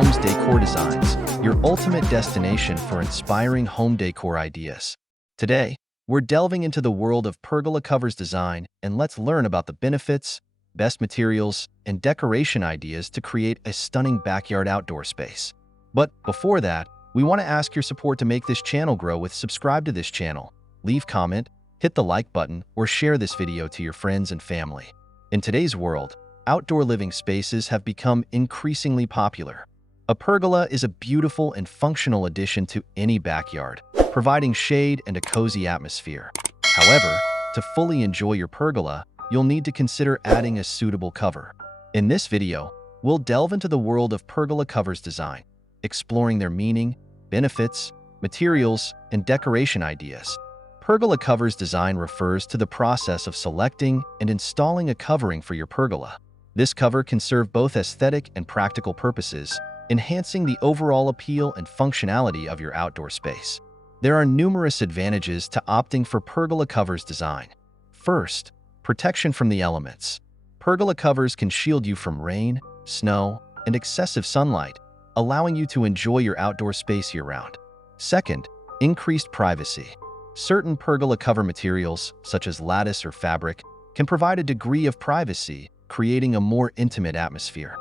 Homes Decor Designs, your ultimate destination for inspiring home decor ideas. Today, we're delving into the world of pergola covers design, and let's learn about the benefits, best materials, and decoration ideas to create a stunning backyard outdoor space. But before that, we want to ask your support to make this channel grow. Subscribe to this channel, leave comment, hit the like button, or share this video to your friends and family. In today's world, outdoor living spaces have become increasingly popular. A pergola is a beautiful and functional addition to any backyard, providing shade and a cozy atmosphere. However, to fully enjoy your pergola, you'll need to consider adding a suitable cover. In this video, we'll delve into the world of pergola covers design, exploring their meaning, benefits, materials, and decoration ideas. Pergola covers design refers to the process of selecting and installing a covering for your pergola. This cover can serve both aesthetic and practical purposes, enhancing the overall appeal and functionality of your outdoor space. There are numerous advantages to opting for pergola covers design. First, protection from the elements. Pergola covers can shield you from rain, snow, and excessive sunlight, allowing you to enjoy your outdoor space year-round. Second, increased privacy. Certain pergola cover materials, such as lattice or fabric, can provide a degree of privacy, creating a more intimate atmosphere.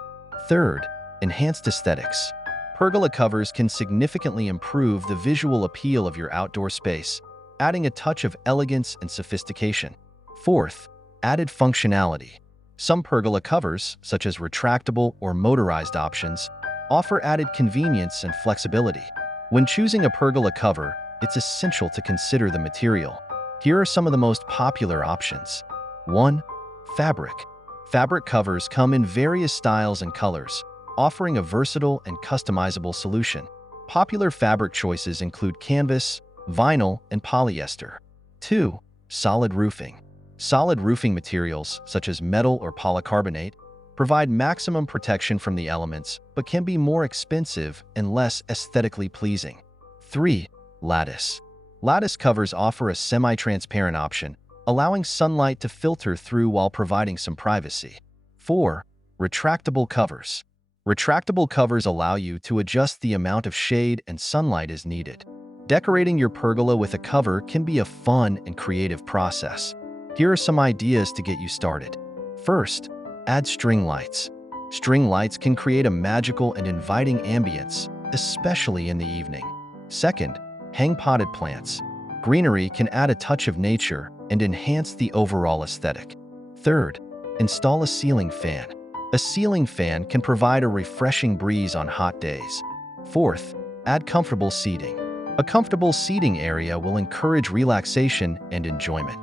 Third, enhanced aesthetics. Pergola covers can significantly improve the visual appeal of your outdoor space, adding a touch of elegance and sophistication. Fourth, added functionality. Some pergola covers, such as retractable or motorized options, offer added convenience and flexibility. When choosing a pergola cover, it's essential to consider the material. Here are some of the most popular options. 1. Fabric. Fabric covers come in various styles and colors, offering a versatile and customizable solution. Popular fabric choices include canvas, vinyl, and polyester. 2. Solid roofing. Solid roofing materials, such as metal or polycarbonate, provide maximum protection from the elements, but can be more expensive and less aesthetically pleasing. 3. Lattice. Lattice covers offer a semi-transparent option, allowing sunlight to filter through while providing some privacy. 4. Retractable covers. Retractable covers allow you to adjust the amount of shade and sunlight as needed. Decorating your pergola with a cover can be a fun and creative process. Here are some ideas to get you started. First, add string lights. String lights can create a magical and inviting ambience, especially in the evening. Second, hang potted plants. Greenery can add a touch of nature and enhance the overall aesthetic. Third, install a ceiling fan. A ceiling fan can provide a refreshing breeze on hot days. Fourth, add comfortable seating. A comfortable seating area will encourage relaxation and enjoyment.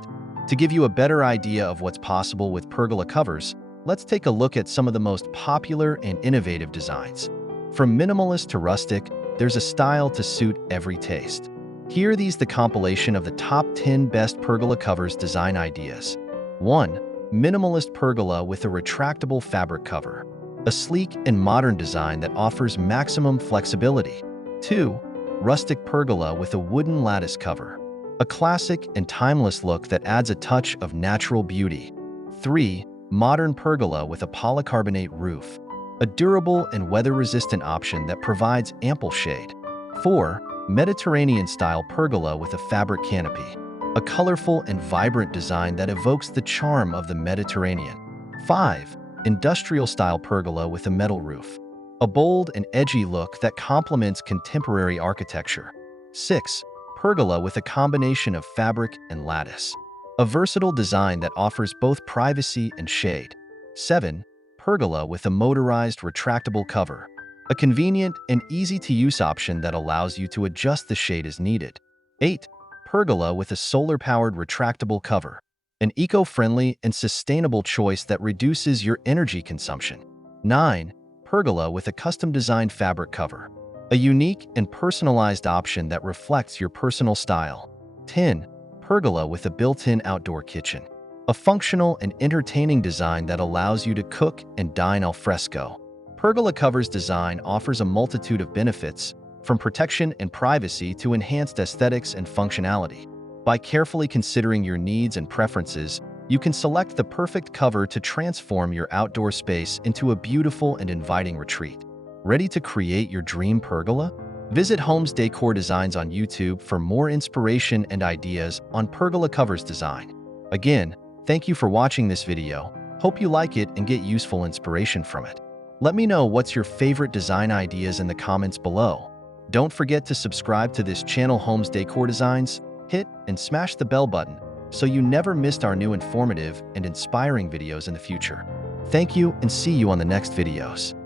To give you a better idea of what's possible with pergola covers, let's take a look at some of the most popular and innovative designs. From minimalist to rustic, there's a style to suit every taste. Here are the compilation of the top 10 best pergola covers design ideas. 1. Minimalist pergola with a retractable fabric cover. A sleek and modern design that offers maximum flexibility. 2. Rustic pergola with a wooden lattice cover. A classic and timeless look that adds a touch of natural beauty. 3. Modern pergola with a polycarbonate roof. A durable and weather-resistant option that provides ample shade. 4. Mediterranean-style pergola with a fabric canopy. A colorful and vibrant design that evokes the charm of the Mediterranean. 5. Industrial-style pergola with a metal roof. A bold and edgy look that complements contemporary architecture. 6. Pergola with a combination of fabric and lattice. A versatile design that offers both privacy and shade. 7. Pergola with a motorized retractable cover. A convenient and easy-to-use option that allows you to adjust the shade as needed. 8. Pergola with a solar-powered retractable cover. An eco-friendly and sustainable choice that reduces your energy consumption. 9. Pergola with a custom-designed fabric cover. A unique and personalized option that reflects your personal style. 10. Pergola with a built-in outdoor kitchen. A functional and entertaining design that allows you to cook and dine al fresco. Pergola covers design offers a multitude of benefits, from protection and privacy to enhanced aesthetics and functionality. By carefully considering your needs and preferences, you can select the perfect cover to transform your outdoor space into a beautiful and inviting retreat. Ready to create your dream pergola? Visit Homes Decor Designs on YouTube for more inspiration and ideas on pergola covers design. Again, thank you for watching this video. Hope you like it and get useful inspiration from it. Let me know what's your favorite design ideas in the comments below. Don't forget to subscribe to this channel, Homes Decor Designs. Hit and smash the bell button so you never missed our new informative and inspiring videos in the future. Thank you and see you on the next videos.